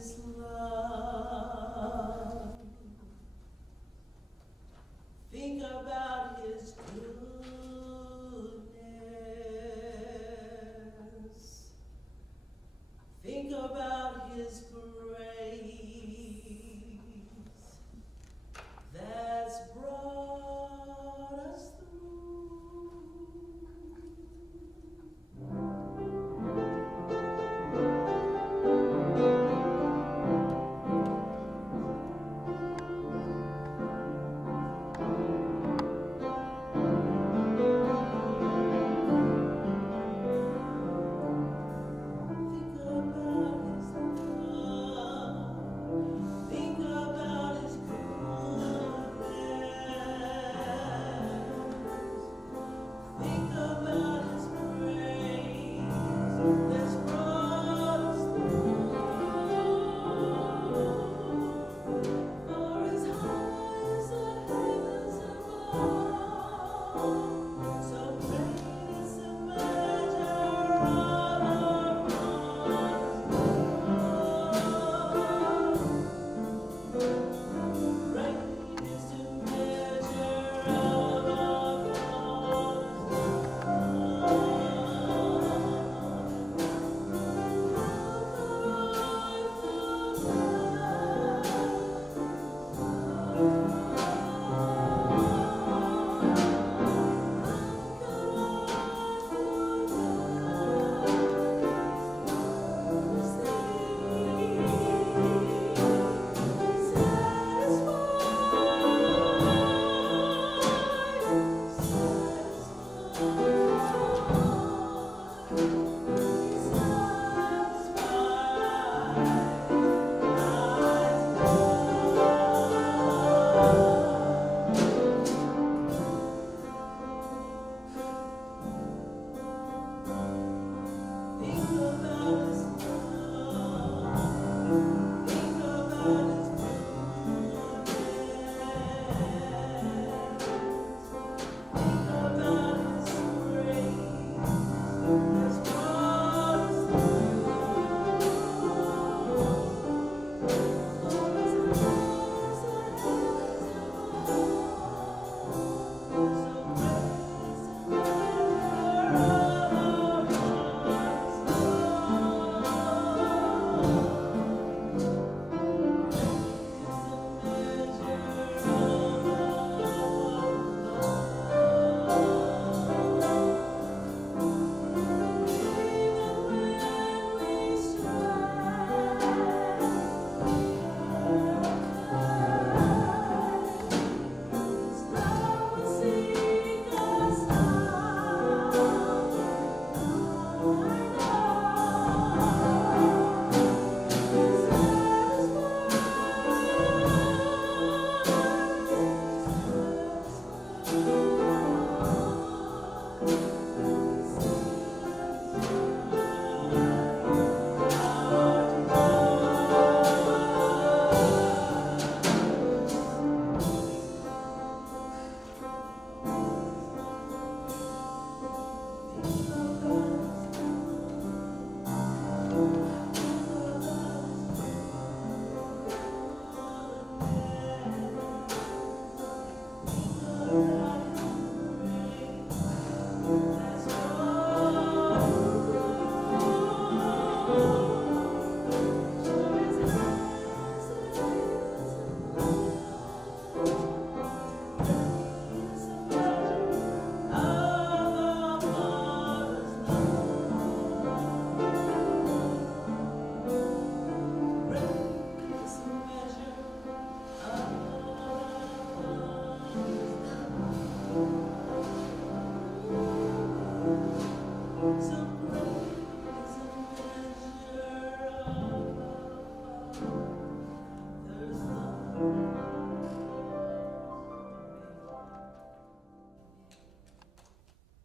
his love. Think about his goodness. Think about his grace that's brought us through. Think about his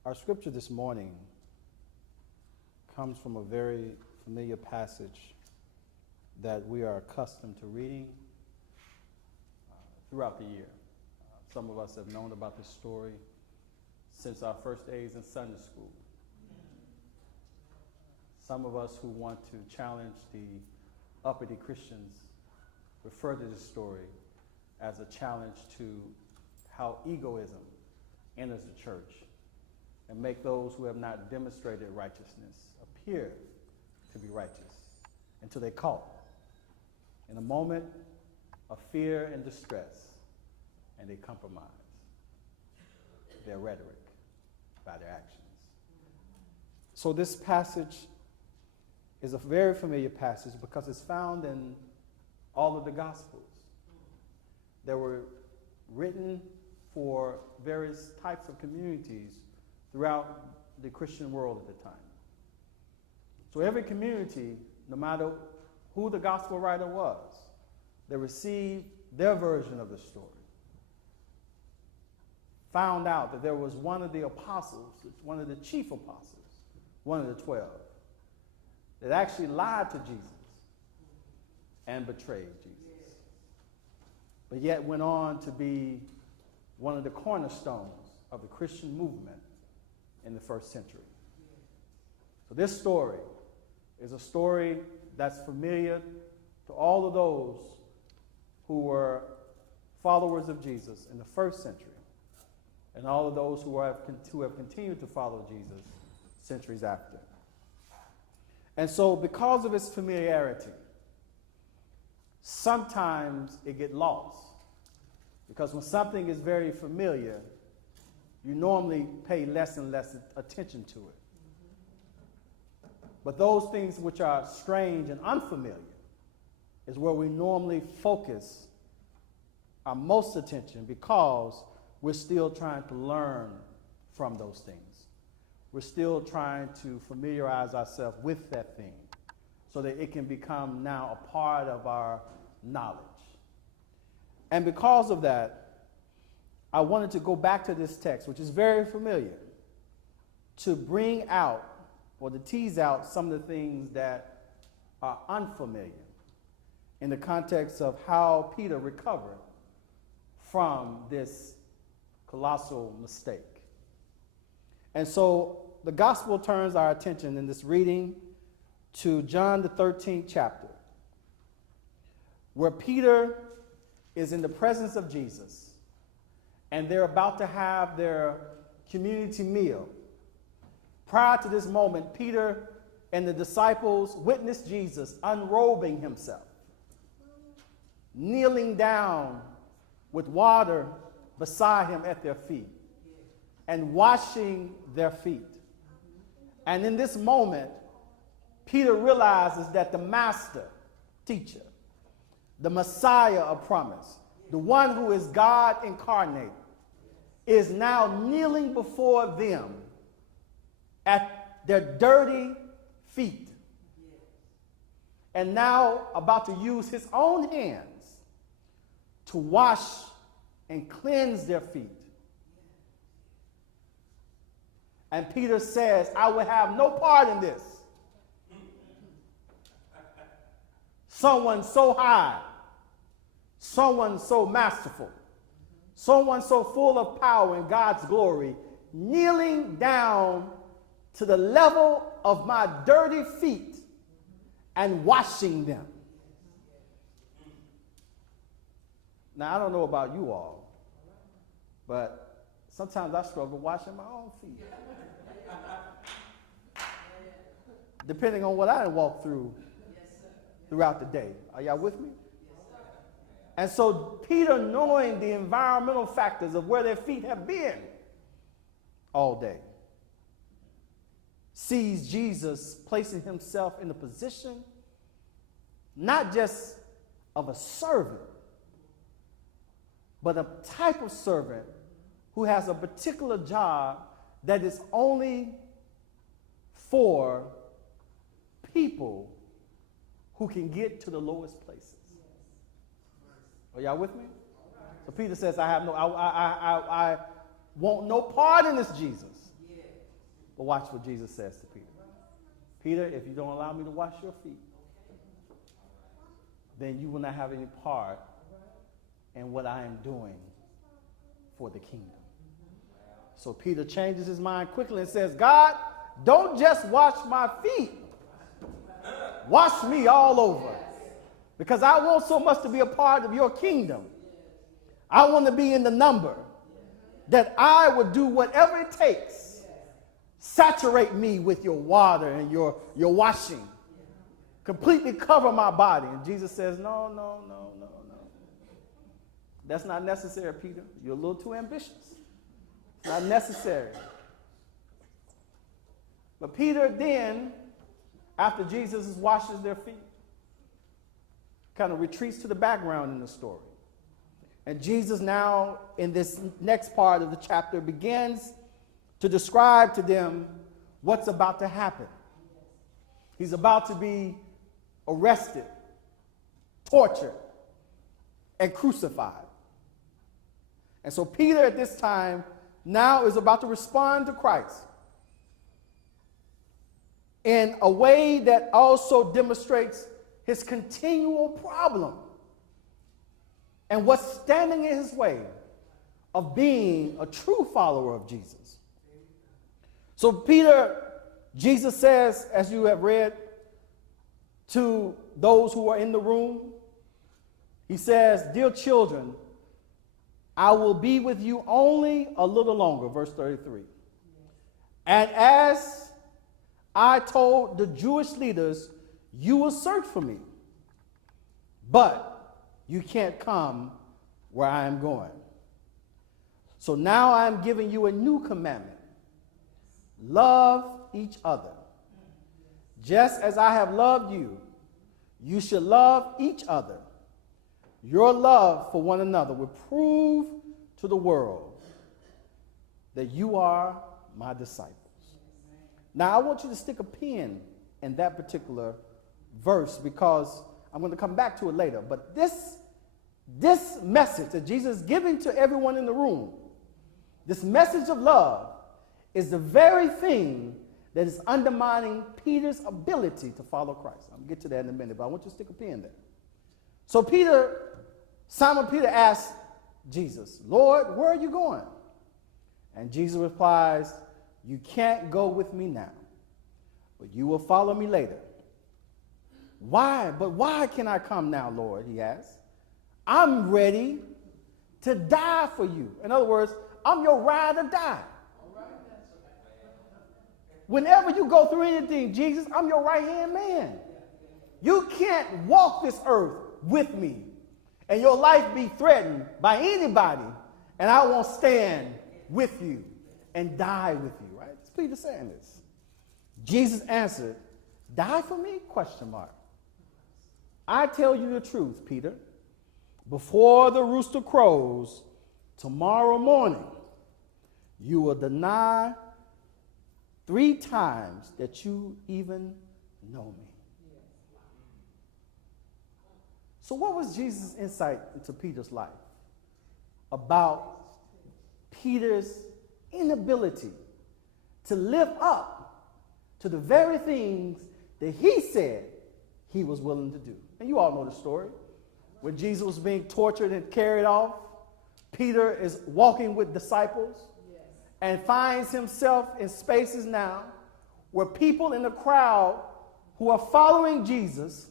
Our scripture this morning comes from a very familiar passage that we are accustomed to reading throughout the year. Some of us have known about this story since our first days in Sunday school. Some of us who want to challenge the uppity Christians refer to this story as a challenge to how egoism enters the church and make those who have not demonstrated righteousness appear to be righteous until they caught in a moment of fear and distress, and they compromise their rhetoric by their actions. So this passage is a very familiar passage because it's found in all of the Gospels. They were written for various types of communities throughout the Christian world at the time. So every community, no matter who the gospel writer was, they received their version of the story. Found out that there was one of the apostles, one of the chief apostles, one of the 12, that actually lied to Jesus and betrayed Jesus, but yet went on to be one of the cornerstones of the Christian movement in the first century. So this story is a story that's familiar to all of those who were followers of Jesus in the first century, and all of those who have continued to follow Jesus centuries after. And so because of its familiarity, sometimes it gets lost. Because when something is very familiar, you normally pay less and less attention to it. But those things which are strange and unfamiliar is where we normally focus our most attention, because we're still trying to learn from those things. We're still trying to familiarize ourselves with that thing so that it can become now a part of our knowledge. And because of that, I wanted to go back to this text, which is very familiar, to bring out or to tease out some of the things that are unfamiliar in the context of how Peter recovered from this colossal mistake. And so the gospel turns our attention in this reading to John the 13th chapter, where Peter is in the presence of Jesus, and they're about to have their community meal. Prior to this moment, Peter and the disciples witnessed Jesus unrobing himself, kneeling down with water beside him at their feet, and washing their feet. And in this moment, Peter realizes that the master, teacher, the Messiah of promise, the one who is God incarnate, is now kneeling before them at their dirty feet, and now about to use his own hands to wash and cleanse their feet. And Peter says, I will have no part in this. Someone so high, someone so masterful, someone so full of power and God's glory, kneeling down to the level of my dirty feet and washing them. Now, I don't know about you all, but sometimes I struggle washing my own feet. Depending on what I walk through throughout the day. Are y'all with me? And so Peter, knowing the environmental factors of where their feet have been all day, sees Jesus placing himself in the position not just of a servant, but a type of servant who has a particular job that is only for people who can get to the lowest places. Are y'all with me? So Peter says, I want no part in this, Jesus. But watch what Jesus says to Peter. Peter, if you don't allow me to wash your feet, then you will not have any part in what I am doing for the kingdom. So Peter changes his mind quickly and says, God, don't just wash my feet. Wash me all over. because I want so much to be a part of your kingdom. I want to be in the number that I would do whatever it takes. Saturate me with your water and your washing. Completely cover my body. And Jesus says, no. That's not necessary, Peter. You're a little too ambitious. It's not necessary. But Peter then, after Jesus washes their feet, kind of retreats to the background in the story. And Jesus now, in this next part of the chapter, begins to describe to them what's about to happen. He's about to be arrested, tortured, and crucified. And so Peter at this time now is about to respond to Christ in a way that also demonstrates his continual problem and what's standing in his way of being a true follower of Jesus. So Peter, Jesus says, as you have read, to those who are in the room, he says, dear children, I will be with you only a little longer, verse 33. And as I told the Jewish leaders, you will search for me, but you can't come where I am going. So now I am giving you a new commandment. Love each other. Just as I have loved you, you should love each other. Your love for one another will prove to the world that you are my disciples. Now I want you to stick a pin in that particular verse because I'm going to come back to it later. But this message that Jesus is giving to everyone in the room, this message of love, is the very thing that is undermining Peter's ability to follow Christ. I'll get to that in a minute, but I want you to stick a pin there. So Simon Peter asked Jesus, Lord, where are you going? And Jesus replies, you can't go with me now, but you will follow me later. Why? But why can I come now, Lord? He asked. I'm ready to die for you. In other words, I'm your ride or die. Whenever you go through anything, Jesus, I'm your right-hand man. You can't walk this earth with me and your life be threatened by anybody, and I won't stand with you and die with you, right? It's Peter saying this. Jesus answered, die for me? Question mark. I tell you the truth, Peter. Before the rooster crows tomorrow morning, you will deny 3 times that you even know me. So what was Jesus' insight into Peter's life about Peter's inability to live up to the very things that he said he was willing to do? And you all know the story. When Jesus was being tortured and carried off, Peter is walking with disciples and finds himself in spaces now where people in the crowd who are following Jesus,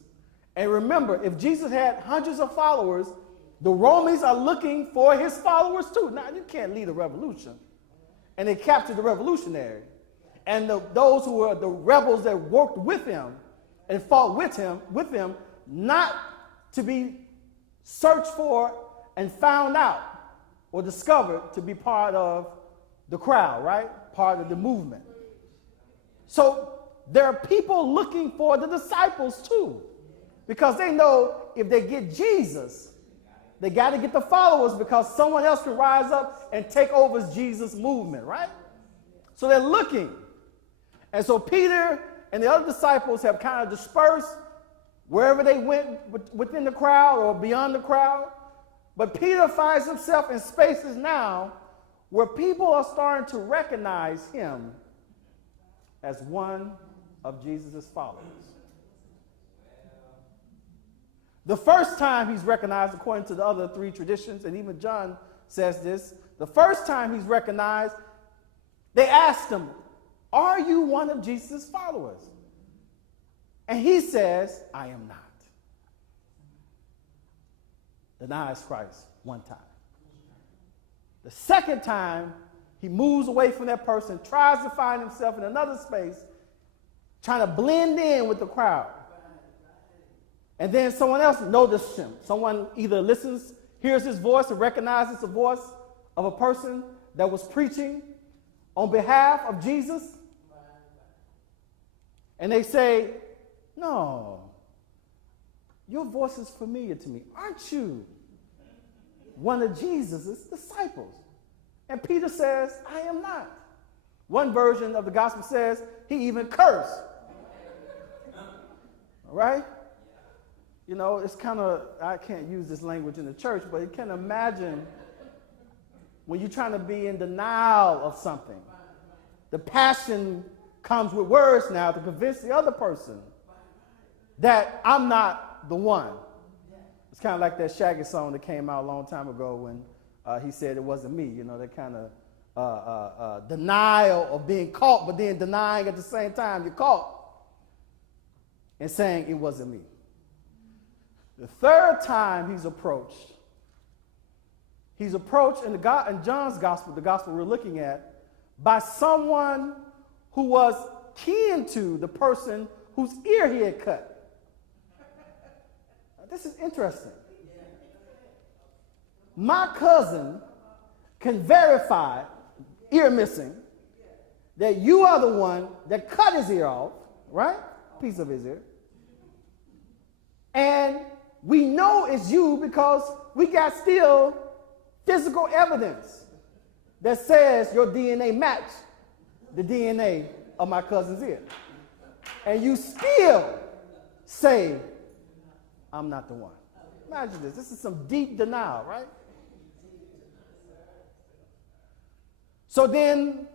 and remember, if Jesus had hundreds of followers, the Romans are looking for his followers too. Now, you can't lead a revolution. And they captured the revolutionary. And those who were the rebels that worked with him and fought with him, not to be searched for and found out or discovered to be part of the crowd, right? Part of the movement. So there are people looking for the disciples too, because they know if they get Jesus, they got to get the followers, because someone else can rise up and take over Jesus' movement, right? So they're looking. And so Peter and the other disciples have kind of dispersed wherever they went within the crowd or beyond the crowd. But Peter finds himself in spaces now where people are starting to recognize him as one of Jesus' followers. The first time he's recognized, according to the other 3 traditions, and even John says this, the first time he's recognized, they asked him, are you one of Jesus' followers? And he says, I am not. denies Christ one time. The second time, he moves away from that person, tries to find himself in another space, trying to blend in with the crowd. And then someone else notices him. Someone either listens, hears his voice, and recognizes the voice of a person that was preaching on behalf of Jesus. And they say, no, your voice is familiar to me. Aren't you one of Jesus' disciples? And Peter says, I am not. One version of the gospel says he even cursed. All right? You know, it's kind of, I can't use this language in the church, but you can imagine when you're trying to be in denial of something. The passion comes with words now to convince the other person that I'm not the one. It's kind of like that Shaggy song that came out a long time ago when he said it wasn't me. You know, that kind of denial of being caught, but then denying at the same time you're caught and saying it wasn't me. The third time he's approached in John's gospel, the gospel we're looking at, by someone who was kin to the person whose ear he had cut. Now, this is interesting. My cousin can verify, ear missing, that you are the one that cut his ear off, right? Piece of his ear. And we know it's you because we got still physical evidence that says your DNA matched the DNA of my cousin's ear. And you still say, I'm not the one. Imagine this. This is some deep denial, right? So then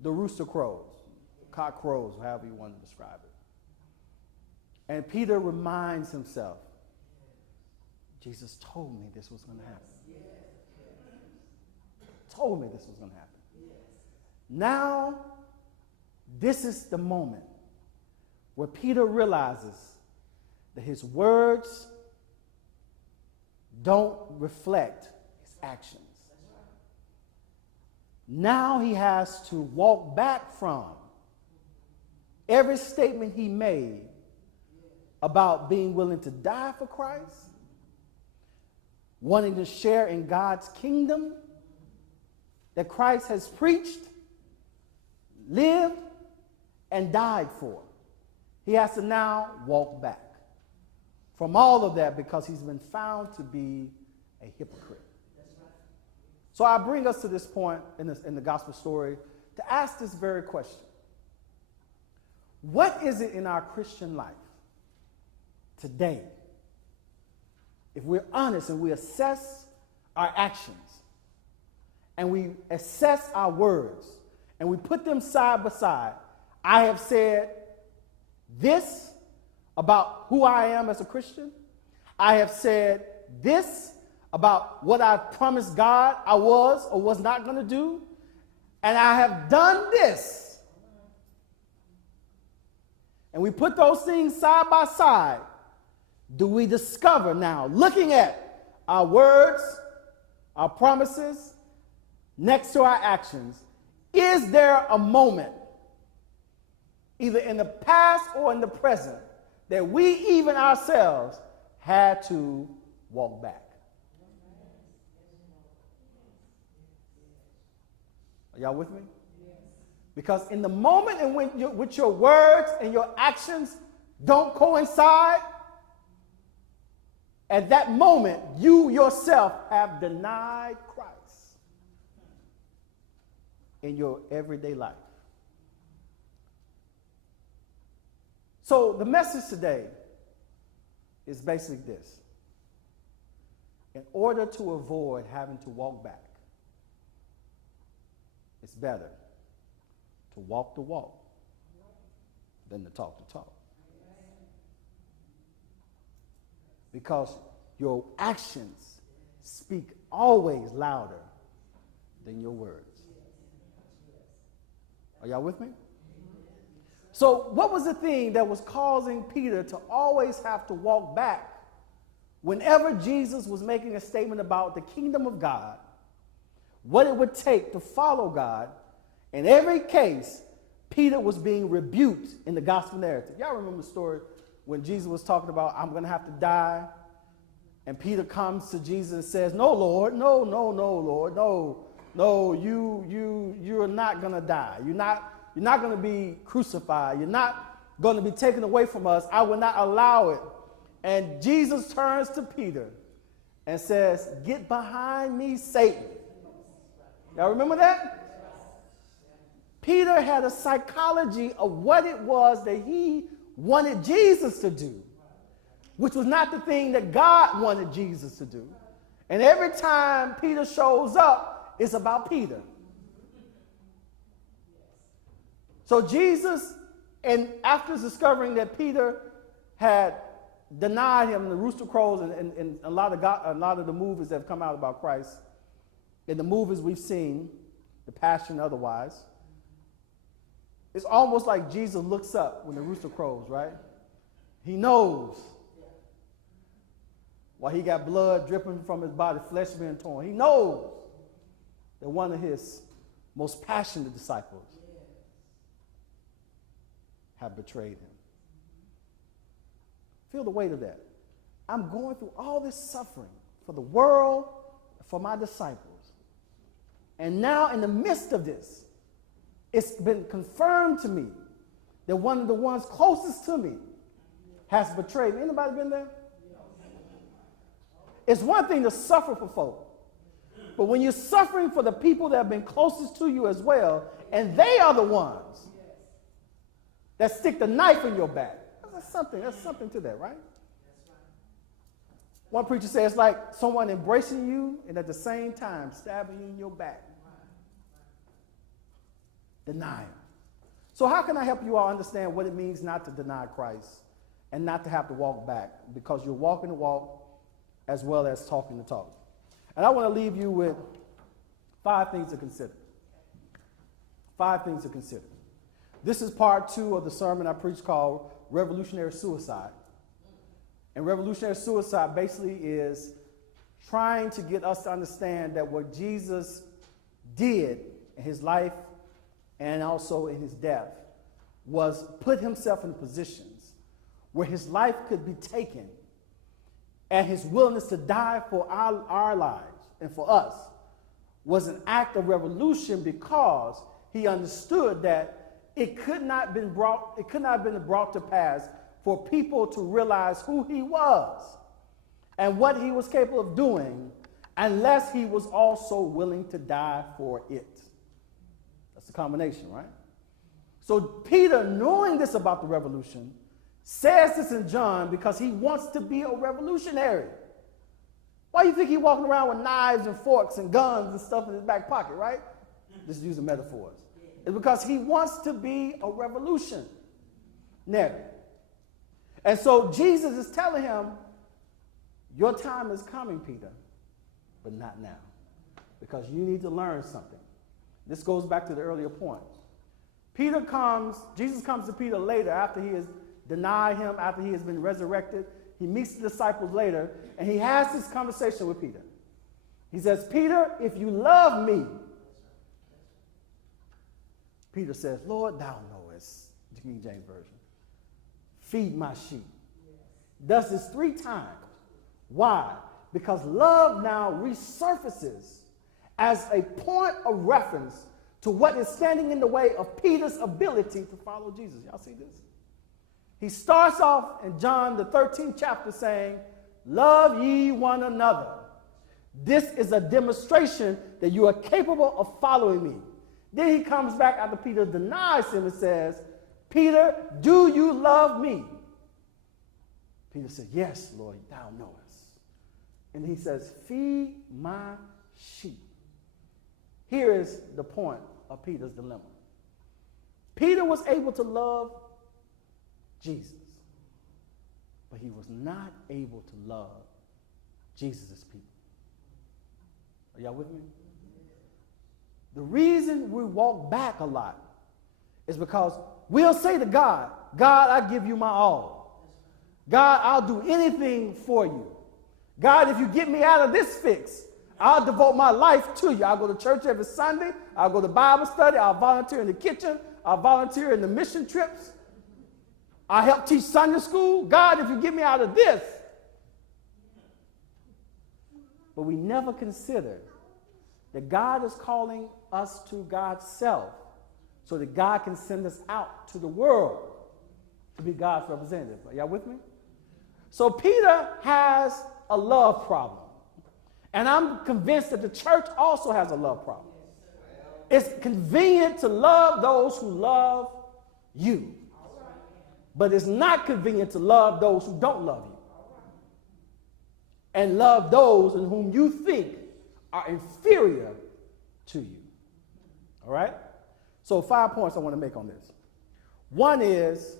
the rooster crows, cock crows, however you want to describe it. And Peter reminds himself, Jesus told me this was going to happen. Told me this was going to happen. Now, this is the moment where Peter realizes that his words don't reflect his actions. Now he has to walk back from every statement he made about being willing to die for Christ, wanting to share in God's kingdom that Christ has preached, lived, and died for. He has to now walk back from all of that because he's been found to be a hypocrite. So I bring us to this point in the gospel story to ask this very question. What is it in our Christian life today, if we're honest and we assess our actions and we assess our words and we put them side by side? I have said this about who I am as a Christian. I have said this about what I promised God I was or was not going to do. And I have done this. And we put those things side by side. Do we discover now, looking at our words, our promises, next to our actions, is there a moment, either in the past or in the present, that we even ourselves had to walk back? Are y'all with me? Because in the moment in which your words and your actions don't coincide, at that moment, you yourself have denied Christ in your everyday life. So the message today is basically this. In order to avoid having to walk back, it's better to walk the walk than to talk the talk. Because your actions speak always louder than your words. Are y'all with me? So what was the thing that was causing Peter to always have to walk back whenever Jesus was making a statement about the kingdom of God, what it would take to follow God? In every case, Peter was being rebuked in the gospel narrative. Y'all remember the story when Jesus was talking about, I'm going to have to die? And Peter comes to Jesus and says, no, Lord, no, Lord, no, you're not going to die. You're not going to be crucified. You're not going to be taken away from us. I will not allow it. And Jesus turns to Peter and says, get behind me, Satan. Y'all remember that? Peter had a psychology of what it was that he wanted Jesus to do, which was not the thing that God wanted Jesus to do. And every time Peter shows up, it's about Peter. So Jesus, and after discovering that Peter had denied him, the rooster crows, and a lot of the movies that have come out about Christ, in the movies we've seen, The Passion otherwise, it's almost like Jesus looks up when the rooster crows, right? He knows why he got blood dripping from his body, flesh being torn. He knows that one of his most passionate disciples have betrayed him. Feel the weight of that. I'm going through all this suffering for the world, for my disciples. And now in the midst of this, it's been confirmed to me that one of the ones closest to me has betrayed me. Anybody been there? It's one thing to suffer for folk, but when you're suffering for the people that have been closest to you as well, and they are the ones that stick the knife in your back, that's something to that, right? One preacher says it's like someone embracing you and at the same time stabbing you in your back. Denial. So how can I help you all understand what it means not to deny Christ and not to have to walk back? Because you're walking the walk as well as talking the talk. And I want to leave you with 5 things to consider. 5 things to consider. This is part 2 of the sermon I preached called Revolutionary Suicide. And revolutionary suicide basically is trying to get us to understand that what Jesus did in his life and also in his death was put himself in positions where his life could be taken, and his willingness to die for our lives and for us was an act of revolution, because he understood that it could not have been brought to pass for people to realize who he was and what he was capable of doing unless he was also willing to die for it. That's a combination, right? So Peter, knowing this about the revolution, says this in John because he wants to be a revolutionary. Why do you think he's walking around with knives and forks and guns and stuff in his back pocket, right? Just using metaphors. It's because he wants to be a revolutionary. And so Jesus is telling him, your time is coming, Peter, but not now, because you need to learn something. This goes back to the earlier point. Jesus comes to Peter later after he has denied him, after he has been resurrected. He meets the disciples later, and he has this conversation with Peter. He says, Peter, if you love me, Peter says, Lord, thou knowest, the King James Version, feed my sheep. Does this 3 times. Why? Because love now resurfaces as a point of reference to what is standing in the way of Peter's ability to follow Jesus. Y'all see this? He starts off in John, the 13th chapter, saying, love ye one another. This is a demonstration that you are capable of following me. Then he comes back after Peter denies him and says, Peter, do you love me? Peter said, yes, Lord, thou knowest. And he says, feed my sheep. Here is the point of Peter's dilemma. Peter was able to love Jesus, but he was not able to love Jesus' people. Are y'all with me? The reason we walk back a lot is because we'll say to God, God, I give you my all. God, I'll do anything for you. God, if you get me out of this fix, I'll devote my life to you. I'll go to church every Sunday. I'll go to Bible study. I'll volunteer in the kitchen. I'll volunteer in the mission trips. I'll help teach Sunday school. God, if you get me out of this. But we never consider that God is calling us to God's self so that God can send us out to the world to be God's representative. Are y'all with me? So Peter has a love problem. And I'm convinced that the church also has a love problem. It's convenient to love those who love you. But it's not convenient to love those who don't love you. And love those in whom you think are inferior to you. All right? So 5 points I want to make on this. One is,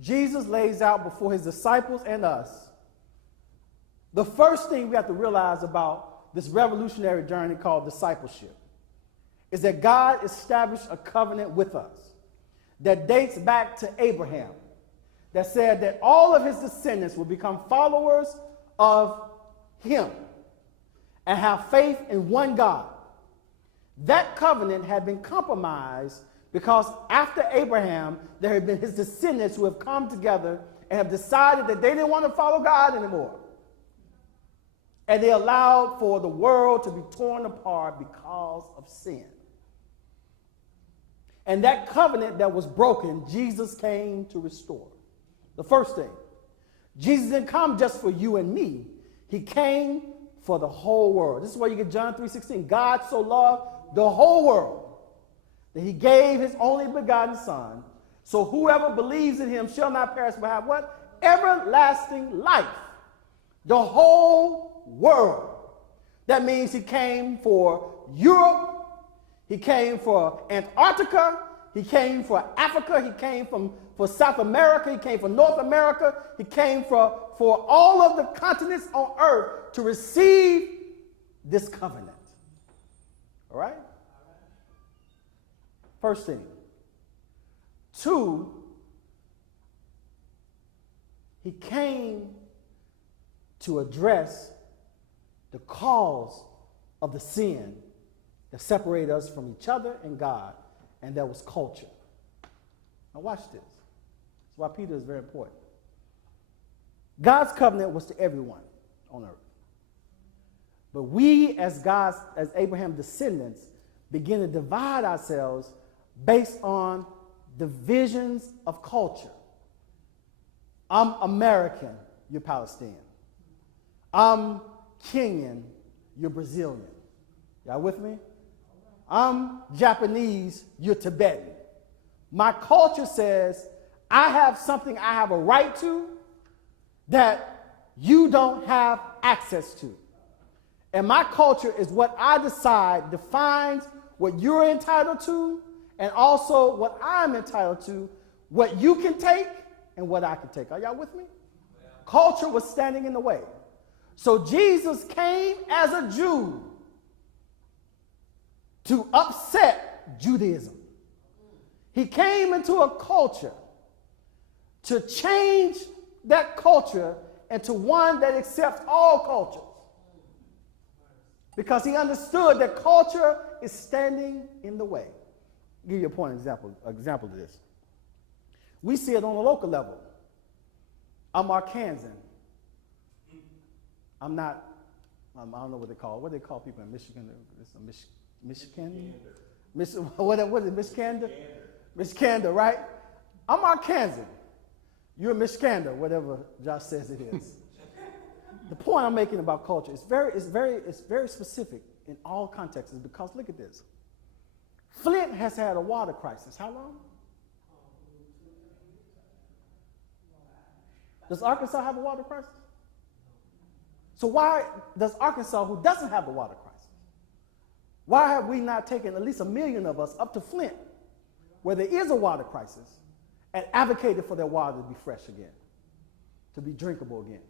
Jesus lays out before his disciples and us the first thing we have to realize about this revolutionary journey called discipleship is that God established a covenant with us that dates back to Abraham that said that all of his descendants will become followers of him and have faith in one God. That covenant had been compromised because after Abraham, there had been his descendants who have come together and have decided that they didn't want to follow God anymore. And they allowed for the world to be torn apart because of sin. And that covenant that was broken, Jesus came to restore. The first thing, Jesus didn't come just for you and me. He came for the whole world. This is where you get John 3:16. God so loved the whole world that he gave his only begotten Son, so whoever believes in him shall not perish but have what? Everlasting life. The whole world. That means he came for Europe, he came for Antarctica, he came for Africa, he came for South America, he came for North America, he came for all of the continents on earth to receive this covenant. All right? First thing. 2, he came to address the cause of the sin that separated us from each other and God, and that was culture. Now watch this. That's why Peter is very important. God's covenant was to everyone on earth. But we as Abraham's descendants begin to divide ourselves based on divisions of culture. I'm American, you're Palestinian. I'm Kenyan, you're Brazilian. Y'all with me? I'm Japanese, you're Tibetan. My culture says I have something I have a right to that you don't have access to. And my culture is what I decide defines what you're entitled to and also what I'm entitled to, what you can take and what I can take. Are y'all with me? Culture was standing in the way. So Jesus came as a Jew to upset Judaism. He came into a culture to change that culture into one that accepts all cultures. Because he understood that culture is standing in the way. I'll give you a point example of this. We see it on a local level. I'm Arkansan. I don't know what they call it. What do they call people in Michigan? Michigan? What is it, Michigander? Michigander, right? I'm Arkansan. You're Michigander, whatever Josh says it is. The point I'm making about culture is very specific in all contexts because look at this. Flint has had a water crisis. How long? Does Arkansas have a water crisis? So why does Arkansas, who doesn't have the water crisis, why have we not taken at least 1 million of us up to Flint, where there is a water crisis, and advocated for their water to be fresh again, to be drinkable again?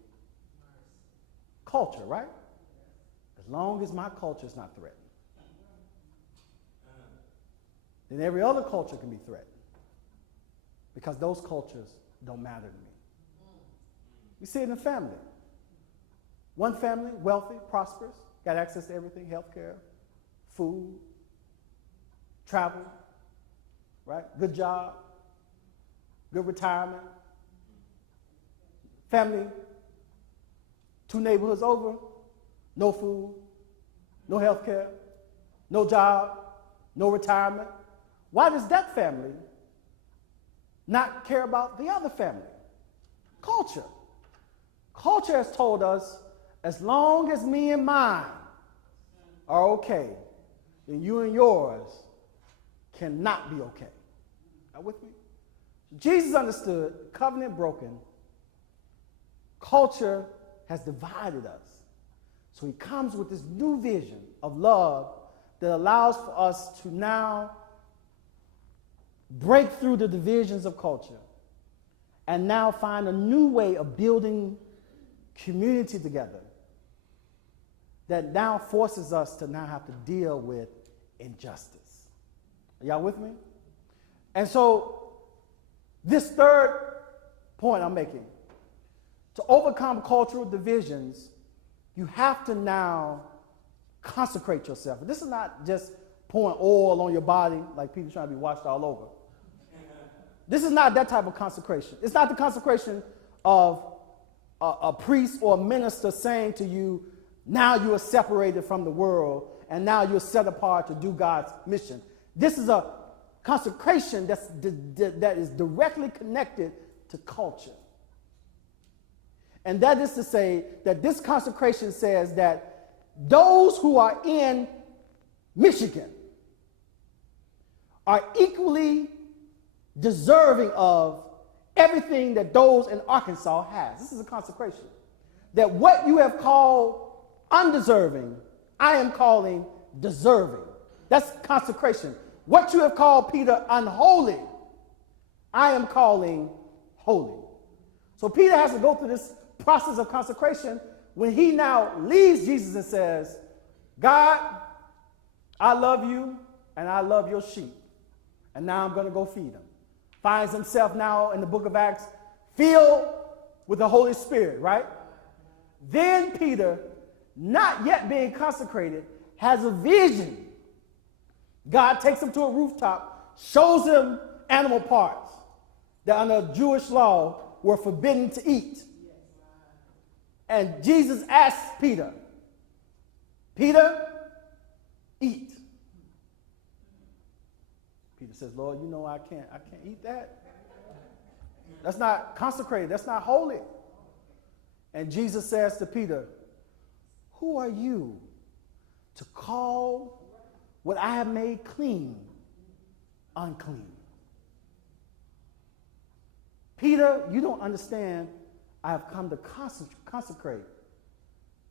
Culture, right? As long as my culture is not threatened, then every other culture can be threatened. because those cultures don't matter to me. We see it in the family. One family, wealthy, prosperous, got access to everything, health care, food, travel, right? Good job, good retirement. Family, 2 neighborhoods over, no food, no health care, no job, no retirement. Why does that family not care about the other family? Culture. Culture has told us, as long as me and mine are okay, then you and yours cannot be okay. Are you with me? Jesus understood covenant broken. Culture has divided us. So he comes with this new vision of love that allows for us to now break through the divisions of culture and now find a new way of building community together that now forces us to now have to deal with injustice. Are y'all with me? And so this third point I'm making, to overcome cultural divisions, you have to now consecrate yourself. This is not just pouring oil on your body like people trying to be washed all over. This is not that type of consecration. It's not the consecration of a priest or a minister saying to you, now you are separated from the world and now you're set apart to do God's mission. This is a consecration that is directly connected to culture. And that is to say that this consecration says that those who are in Michigan are equally deserving of everything that those in Arkansas has. This is a consecration. That what you have called undeserving, I am calling deserving. That's consecration. What you have called Peter unholy, I am calling holy. So Peter has to go through this process of consecration when he now leaves Jesus and says, God, I love you and I love your sheep. And now I'm going to go feed them. Finds himself now in the book of Acts filled with the Holy Spirit, right? Then Peter, not yet being consecrated, has a vision. God takes him to a rooftop, shows him animal parts that under Jewish law were forbidden to eat. And Jesus asks Peter, Peter, eat. Peter says, Lord, you know I can't eat that. That's not consecrated. That's not holy. And Jesus says to Peter, who are you to call what I have made clean unclean? Peter, you don't understand. I have come to consecrate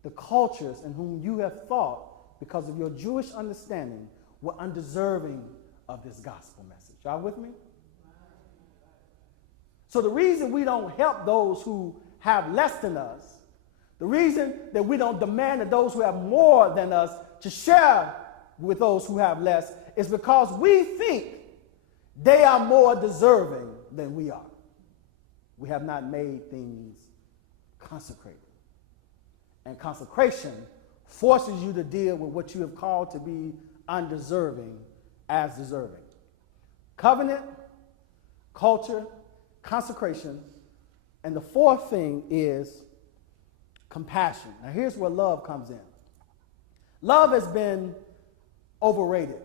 the cultures in whom you have thought, because of your Jewish understanding, were undeserving of this gospel message. Y'all with me? So the reason we don't help those who have less than us, the reason that we don't demand that those who have more than us to share with those who have less, is because we think they are more deserving than we are. We have not made things consecrated. And consecration forces you to deal with what you have called to be undeserving as deserving. Covenant, culture, consecration, and the fourth thing is compassion. Now here's where love comes in. Love has been overrated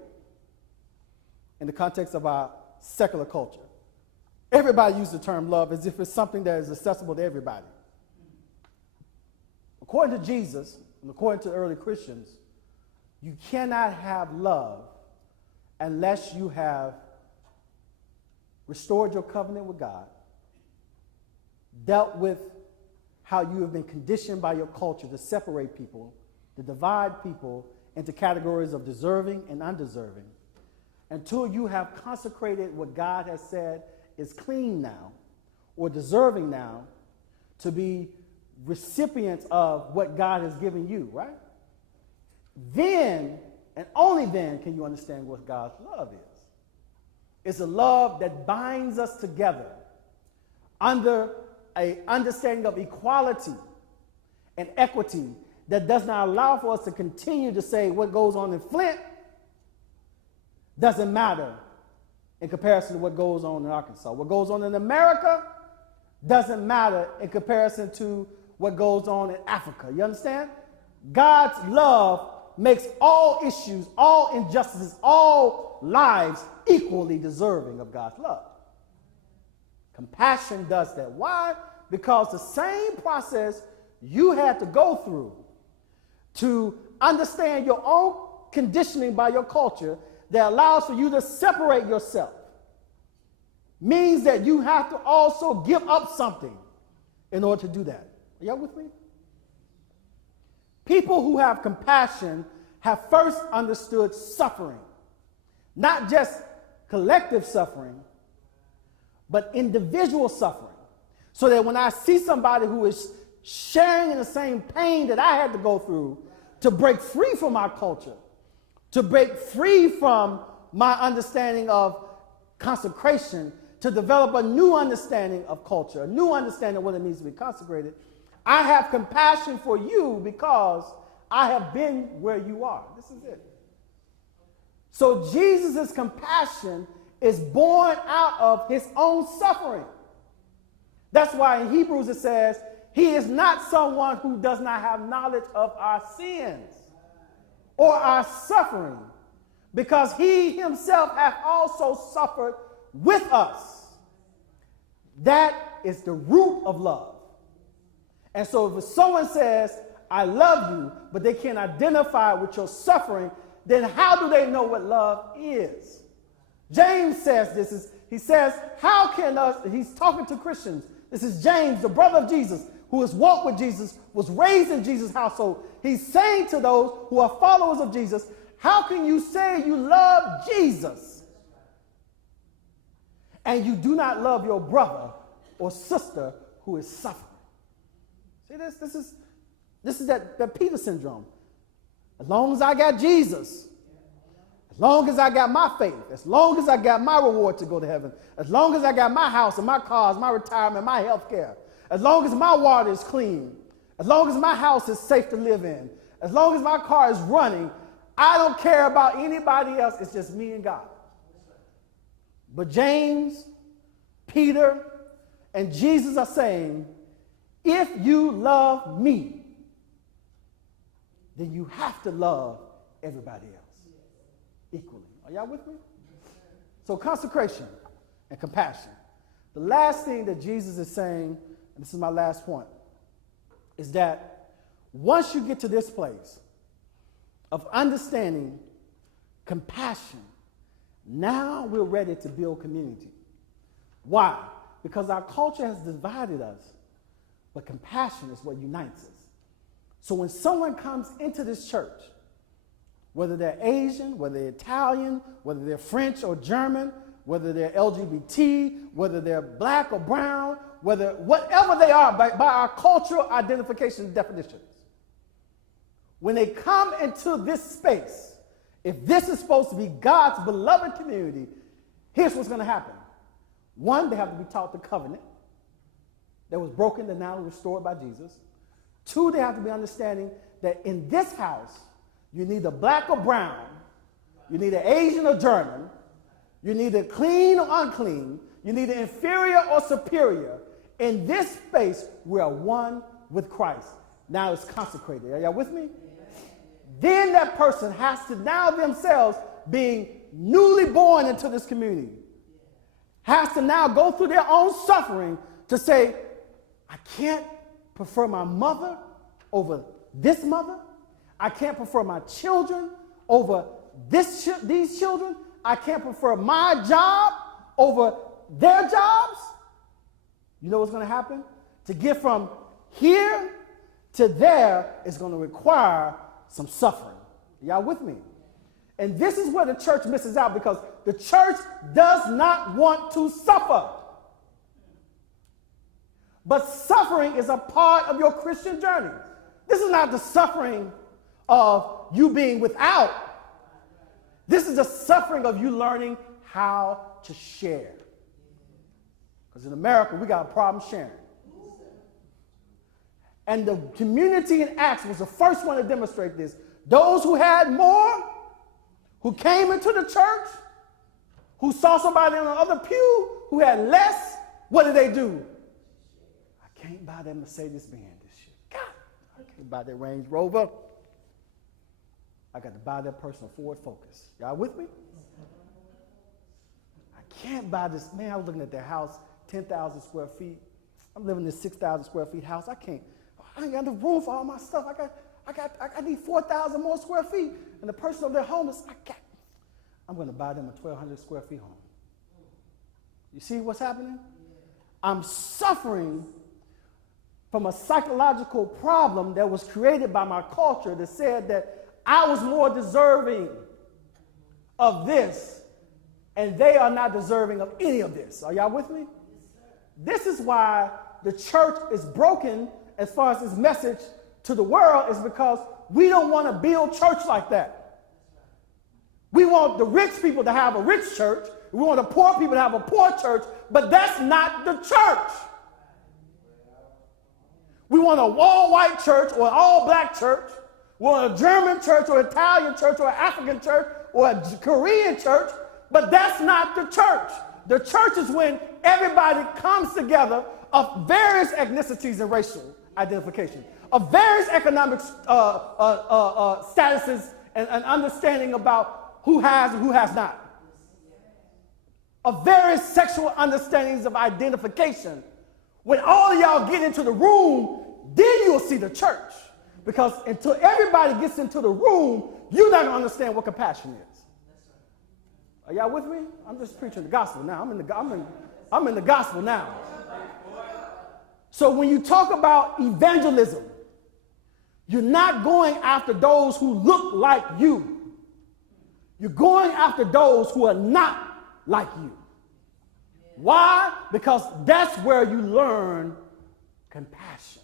in the context of our secular culture. Everybody uses the term love as if it's something that is accessible to everybody. According to Jesus, and according to early Christians, you cannot have love unless you have restored your covenant with God, dealt with how you have been conditioned by your culture to separate people, to divide people into categories of deserving and undeserving, until you have consecrated what God has said is clean now or deserving now to be recipients of what God has given you, right? Then, and only then, can you understand what God's love is. is a love that binds us together under an understanding of equality and equity that does not allow for us to continue to say what goes on in Flint doesn't matter in comparison to what goes on in Arkansas. What goes on in America doesn't matter in comparison to what goes on in Africa. You understand? God's love makes all issues, all injustices, all lives equally deserving of God's love. Compassion does that. Why? Because the same process you had to go through to understand your own conditioning by your culture that allows for you to separate yourself means that you have to also give up something in order to do that. Are y'all with me? People who have compassion have first understood suffering, not just collective suffering, but individual suffering. So that when I see somebody who is sharing in the same pain that I had to go through to break free from our culture, to break free from my understanding of consecration, to develop a new understanding of culture, a new understanding of what it means to be consecrated, I have compassion for you because I have been where you are. This is it. So Jesus' compassion is born out of his own suffering. That's why in Hebrews it says, he is not someone who does not have knowledge of our sins or our suffering, because he himself hath also suffered with us. That is the root of love. And so if someone says, I love you, but they can't identify with your suffering, then how do they know what love is? James says this, he says, how can us, he's talking to Christians. This is James, the brother of Jesus, who has walked with Jesus, was raised in Jesus' household. He's saying to those who are followers of Jesus, how can you say you love Jesus and you do not love your brother or sister who is suffering? See this? This is that Peter syndrome. As long as I got Jesus, as long as I got my faith, as long as I got my reward to go to heaven, as long as I got my house and my cars, my retirement, my health care, as long as my water is clean, as long as my house is safe to live in, as long as my car is running, I don't care about anybody else. It's just me and God. But James, Peter, and Jesus are saying, if you love me, then you have to love everybody else equally. Are y'all with me? So consecration and compassion. The last thing that Jesus is saying, and this is my last point, is that once you get to this place of understanding compassion, now we're ready to build community. Why? Because our culture has divided us, but compassion is what unites us. So when someone comes into this church, whether they're Asian, whether they're Italian, whether they're French or German, whether they're LGBT, whether they're black or brown, whatever they are by our cultural identification definitions, when they come into this space, if this is supposed to be God's beloved community, here's what's going to happen. One, they have to be taught the covenant that was broken and now restored by Jesus. Two, they have to be understanding that in this house, you need a black or brown, you need an Asian or German, you need a clean or unclean, you need an inferior or superior. In this space, we are one with Christ. Now it's consecrated. Are y'all with me? Then that person has to now themselves, being newly born into this community, has to now go through their own suffering to say, I can't prefer my mother over this mother. I can't prefer my children over these children. I can't prefer my job over their jobs. You know what's going to happen? To get from here to there is going to require some suffering. Y'all with me? And this is where the church misses out, because the church does not want to suffer. But suffering is a part of your Christian journey. This is not the suffering of you being without. This is the suffering of you learning how to share. Because in America, we got a problem sharing. And the community in Acts was the first one to demonstrate this. Those who had more, who came into the church, who saw somebody in the other pew who had less, what did they do? I can't buy that Mercedes-Benz this year. God, I can't buy that Range Rover. I got to buy that personal Ford Focus. Y'all with me? I can't buy this. Man, I was looking at their house, 10,000 square feet. I'm living in this 6,000 square feet house. I ain't got enough room for all my stuff. I need 4,000 more square feet. And the person over there homeless, I'm going to buy them a 1,200 square feet home. You see what's happening? I'm suffering from a psychological problem that was created by my culture that said that I was more deserving of this, and they are not deserving of any of this. Are y'all with me? This is why the church is broken as far as this message to the world, is because we don't want to build church like that. We want the rich people to have a rich church. We want the poor people to have a poor church, but that's not the church. We want a all-white church or an all-black church. We want a German church or Italian church or an African church or a Korean church, but that's not the church. The church is when everybody comes together of various ethnicities and racial identification, of various economic statuses and understanding about who has and who has not, of various sexual understandings of identification. When all of y'all get into the room, then you'll see the church. Because until everybody gets into the room, you're not going to understand what compassion is. Are y'all with me? I'm just preaching the gospel now. I'm in the gospel now. So when you talk about evangelism, you're not going after those who look like you. You're going after those who are not like you. Why? Because that's where you learn compassion.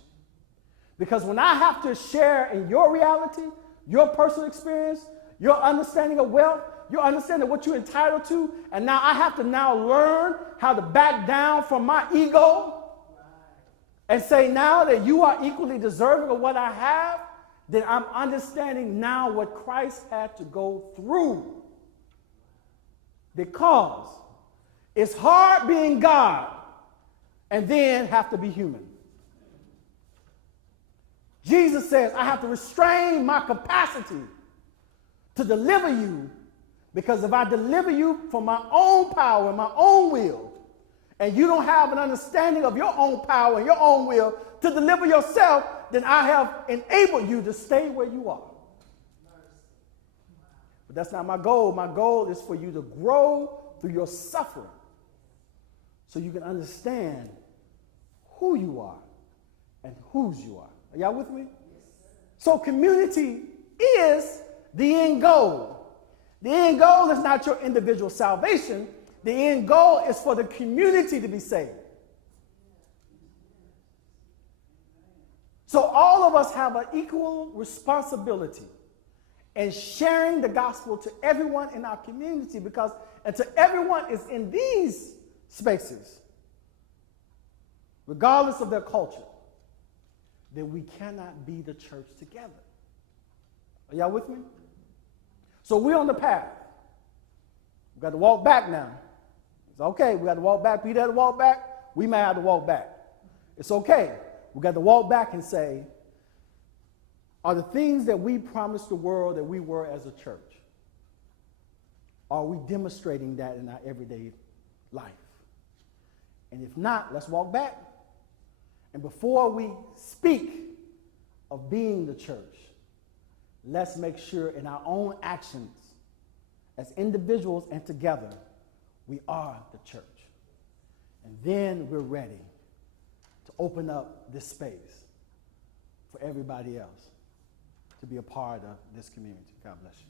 Because when I have to share in your reality, your personal experience, your understanding of wealth, your understanding of what you're entitled to, and now I have to now learn how to back down from my ego and say now that you are equally deserving of what I have, then I'm understanding now what Christ had to go through. Because it's hard being God and then have to be human. Jesus says, I have to restrain my capacity to deliver you, because if I deliver you from my own power and my own will, and you don't have an understanding of your own power and your own will to deliver yourself, then I have enabled you to stay where you are. But that's not my goal. My goal is for you to grow through your suffering so you can understand who you are and whose you are. Are y'all with me? So community is the end goal. The end goal is not your individual salvation. The end goal is for the community to be saved. So all of us have an equal responsibility in sharing the gospel to everyone in our community, because until everyone is in these spaces, regardless of their culture, then we cannot be the church together. Are y'all with me? So we're on the path. We've got to walk back now. It's okay. We got to walk back. Peter had to walk back. We may have to walk back. It's okay. We got to walk back and say, are the things that we promised the world that we were as a church, are we demonstrating that in our everyday life? And if not, let's walk back. And before we speak of being the church, let's make sure in our own actions, as individuals and together, we are the church. And then we're ready to open up this space for everybody else to be a part of this community. God bless you.